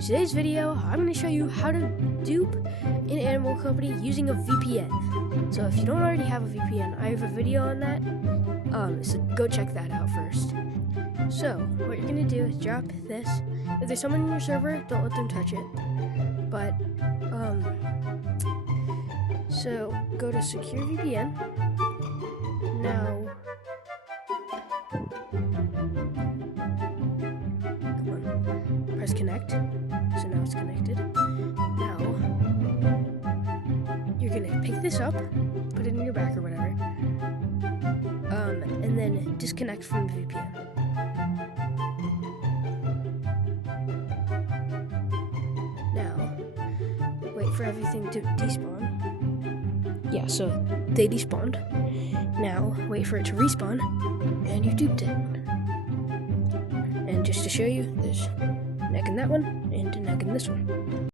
In today's video, I'm going to show you how to dupe in Animal Company using a VPN. So if you don't already have a VPN, I have a video on that, so go check that out first. So what you're going to do is drop this. If there's someone in your server, don't let them touch it. But, so go to Secure VPN. Now, press connect. So now it's connected. Now you're gonna pick this up, put it in your back or whatever, and then disconnect from the VPN. Now wait for everything to despawn. Yeah, so they despawned. Now wait for it to respawn, and you duped it. And just to show you, there's neck in that one and neck in this one.